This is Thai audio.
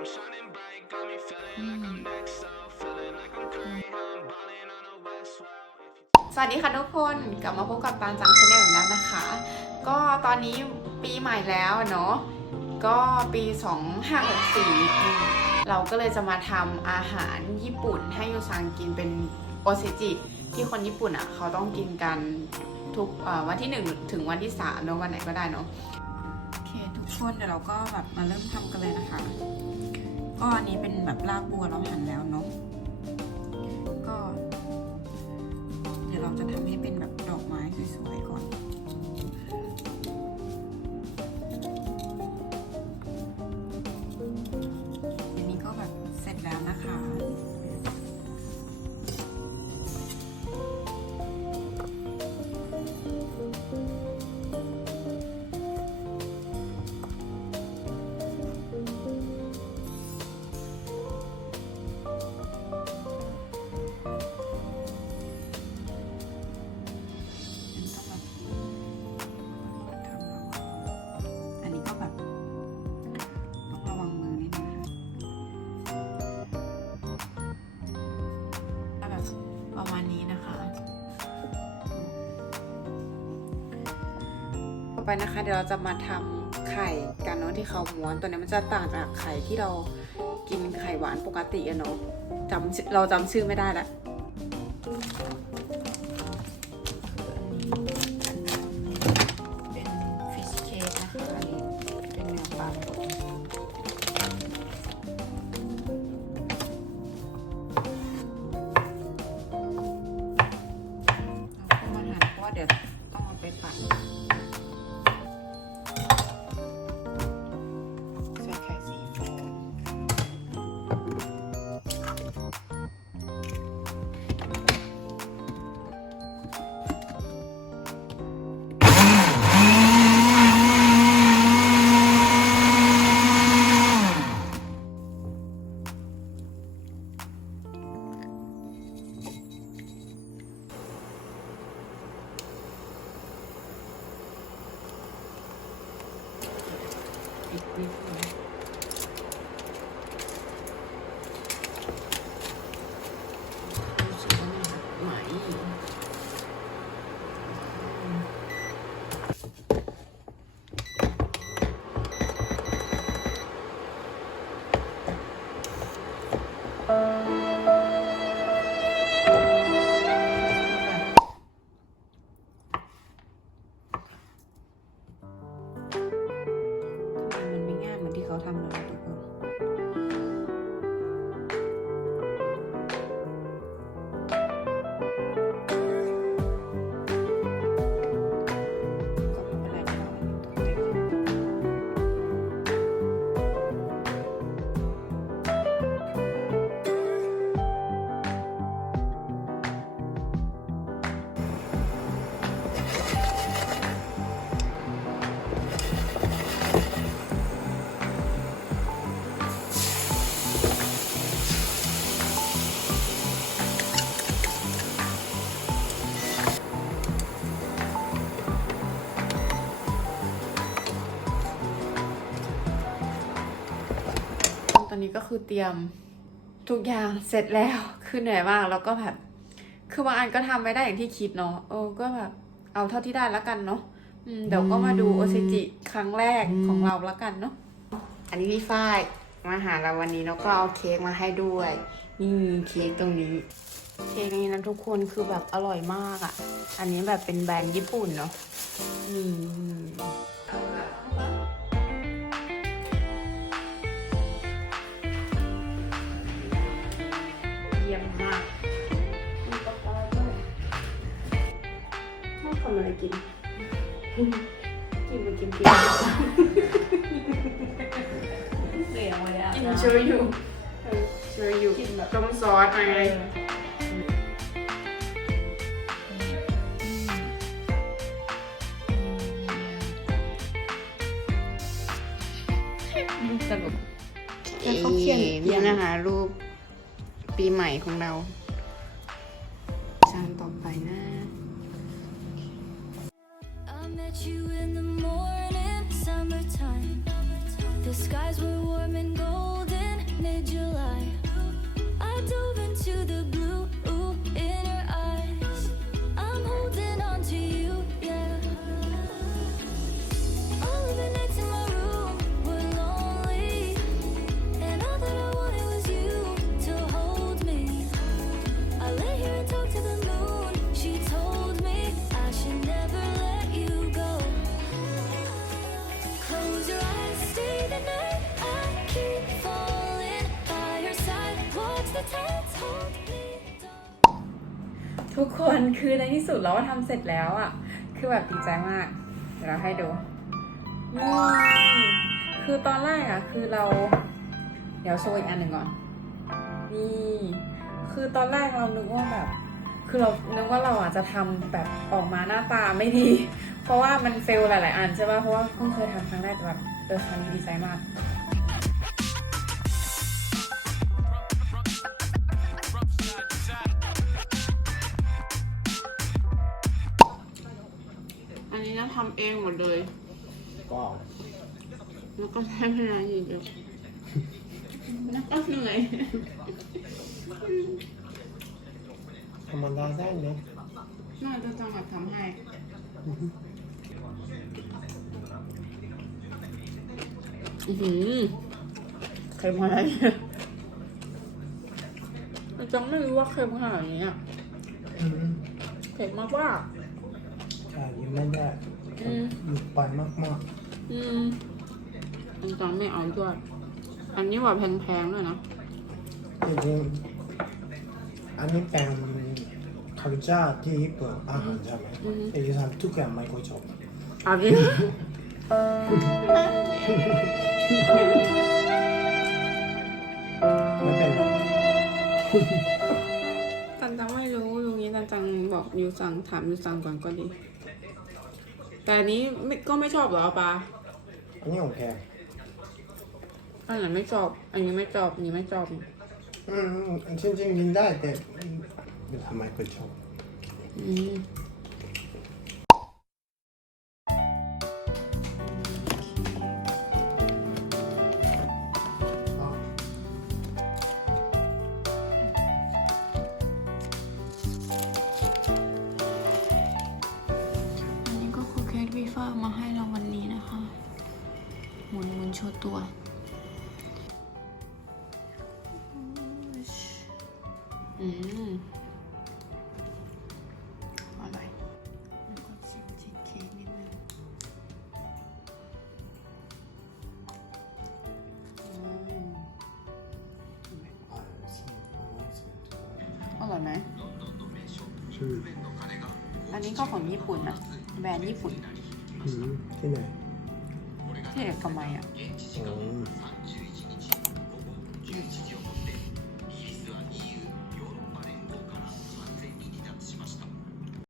สวัสดีค่ะทุกคนกลับมาพบกับปานจังชาแนลอีกแล้วนะคะ ก็ตอนนี้ปีใหม่แล้วเนาะก็ปี 2564 เราก็เลยจะมาทำอาหารญี่ปุ่นให้ยูซังกินเป็นโอเซจิ ที่คนญี่ปุ่นอะ เขาต้องกินกันทุกเอ่อวันที่ 1 ถึงวันที่3เนอะวันไหนก็ได้เนาะโอเค ทุกคนเดี๋ยวเราก็แบบมาเริ่มทำกันเลยนะคะ ก็อันนี้เป็นแบบรากบัวเราหั่นแล้วเนาะก็ เดี๋ยวเราจะทำให้เป็นแบบดอกไม้สวยๆก่อน ประมาณนี้นะคะ ต่อไปนะคะ เดี๋ยวเราจะมาทำไข่กันเนาะที่เขาม้วนตัวนี้มันจะต่างจากไข่ที่เรากินไข่หวานปกติอะเนาะจำเราจำชื่อไม่ได้ละ อีก คือเตรียมทุกอย่างเสร็จแล้วคือเหนื่อยมากแล้วก็แบบ คือบางอันก็ทำไม่ได้อย่างที่คิดเนาะเออก็แบบเอาเท่าที่ได้แล้วกันเนาะอืมเดี๋ยวก็มาดูโอเซจิครั้งแรกของเราแล้วกันเนาะอันนี้พี่ฝ้ายมาหาเราวันนี้แล้วก็เอาเค้กมาให้ด้วยนี่เค้กตรงนี้ เค้กนี้นะทุกคนคือแบบอร่อยมากอะ่ะ อันนี้แบบเป็นแบรนด์ญี่ปุ่นเนาะนี่เเสียงไว้อะกินเชอร์อยู่เออเชอร์อยู่กินแบบต้มซอสอะไรตลกแล้วเขาเขียนนี่นะคะ รูปปีใหม่ของเรา The skies were warm and golden, ทุกคนคือในที่สุดเราก็ทำเสร็จแล้วอะ่ะ คือแบบดีใจมาก เดี๋ยวเราให้ดูนี่คือตอนแรกอะ่ะ คือเรา เดี๋ยวโชว์อีกอันหนึ่งก่อน นี่ คือตอนแรกเรานึกว่าแบบ คือเรานึกว่าเราอะจะทำแบบออกมาหน้าตาไม่ดี เพราะว่ามันเฟลหลาย ๆ อันใช่ป่ะ เพราะว่าเพิ่งเคยทำครั้งแรกแต่แบบเออครั้งนี้ดีใจมาก อันนี้เราทำเองหมดเลย ก็แล้วก็แพ้พลาอีกเยอะแล้วก็เหนื่อยธรรมดาได้เลยน่าจะจังหวัดทำให้อือหือเค็มอะไรเนี่ยมันจังไม่รู้ว่าเค็มขนาดนี้อะอืมเผ็ดมากว่าใช่ยังไม่ได้ อืมหยุดไปมากอืมมันจังไม่เอาด้วยอันนี้ว่าแพงๆเลยนะๆจริงๆอันนี้เป็น culture ที่ญี่ปุ่นอาหารใช่ไหมอือฮึแต่ที่ทำทุกอย่างไม่ค่อยชอบอันนี้ไม่เป็นไรตันจังไม่รู้ลุงนี้ตันจังบอกยูซังถามยูซังก่อนก็ดี แต่อันนี้ไม่ก็ไม่ชอบเหรอปาอันนี้โอเคอันไหนไม่ชอบ อันนี้ไม่ชอบอันนี้ไม่ชอบ อืมจริงๆกินได้แต่ไม่ทำไมค่อยชอบ อืม โชว์ตัว อืมอร่อยแล้วก็ชิมชีสเค้กนิดนึงอืมอ่าสิอ่าสิอร่อยไหม ชื่ออันนี้ก็ของญี่ปุ่นนะ แบรนด์ญี่ปุ่นอืมที่ไหน ที่เอกมัยอะอืม